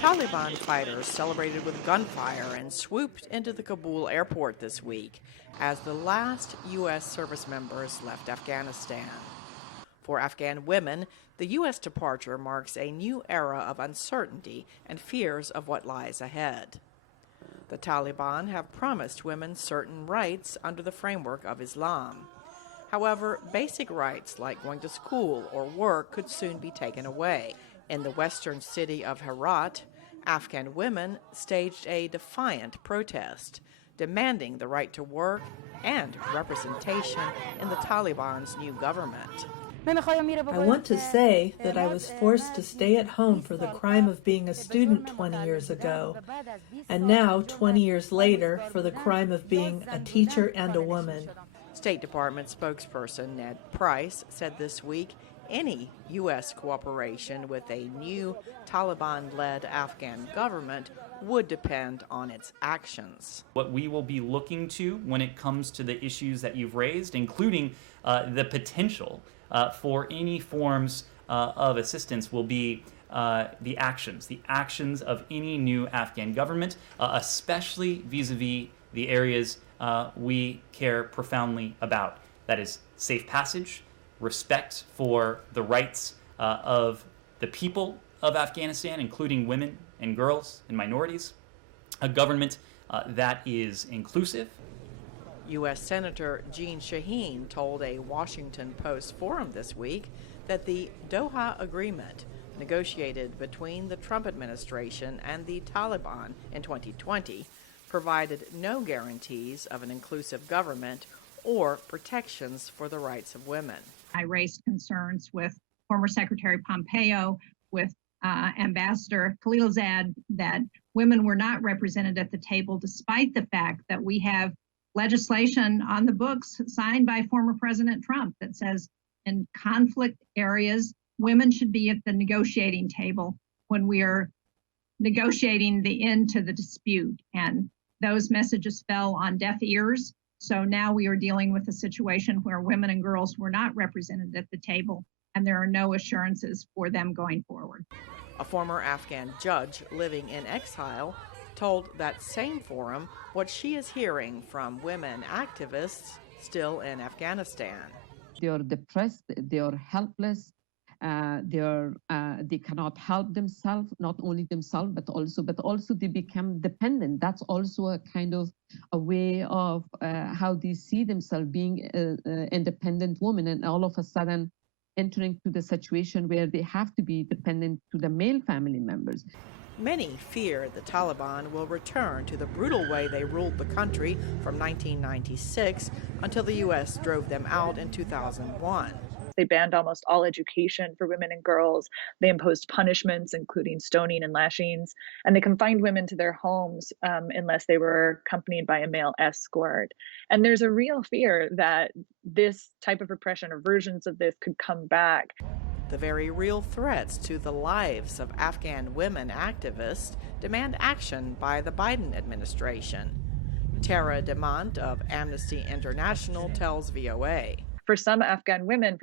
Taliban fighters celebrated with gunfire and swooped into the Kabul airport this week as the last U.S. service members left Afghanistan. For Afghan women, the U.S. departure marks a new era of uncertainty and fears of what lies ahead. The Taliban have promised women certain rights under the framework of Islam. However, basic rights like going to school or work could soon be taken away. In the western city of Herat, Afghan women staged a defiant protest, demanding the right to work and representation in the Taliban's new government. I want to say that I was forced to stay at home for the crime of being a student 20 years ago, and now, 20 years later, for the crime of being a teacher and a woman. State Department spokesperson Ned Price said this week any U.S. cooperation with a new Taliban-led Afghan government would depend on its actions. What we will be looking to when it comes to the issues that you've raised, including the potential for any forms of assistance, will be the actions of any new Afghan government, especially vis-a-vis the areas we care profoundly about. That is safe passage, respect for the rights of the people of Afghanistan, including women and girls and minorities, a government that is inclusive. U.S. Senator Jeanne Shaheen told a Washington Post forum this week that the Doha Agreement, negotiated between the Trump administration and the Taliban in 2020, provided no guarantees of an inclusive government or protections for the rights of women. I raised concerns with former Secretary Pompeo, with Ambassador Khalilzad, that women were not represented at the table, despite the fact that we have legislation on the books signed by former President Trump that says in conflict areas, women should be at the negotiating table when we are negotiating the end to the dispute. And those messages fell on deaf ears. So now we are dealing with a situation where women and girls were not represented at the table, and there are no assurances for them going forward. A former Afghan judge living in exile told that same forum what she is hearing from women activists still in Afghanistan. They are depressed, they are helpless, they cannot help themselves, not only themselves, but also they become dependent. That's also a kind of a way of how they see themselves being independent women, and all of a sudden entering to the situation where they have to be dependent to the male family members. Many fear the Taliban will return to the brutal way they ruled the country from 1996 until the U.S. drove them out in 2001. They banned almost all education for women and girls. They imposed punishments, including stoning and lashings, and they confined women to their homes unless they were accompanied by a male escort. And there's a real fear that this type of repression or versions of this could come back. The very real threats to the lives of Afghan women activists demand action by the Biden administration. Tara DeMont of Amnesty International tells VOA. For some Afghan women's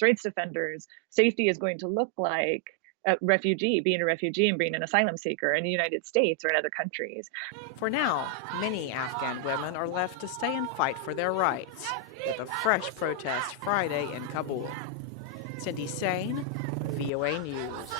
rights defenders, safety is going to look like being a refugee and being an asylum seeker in the United States or in other countries. For now, many Afghan women are left to stay and fight for their rights, with a fresh protest Friday in Kabul. Cindy Saine, VOA News.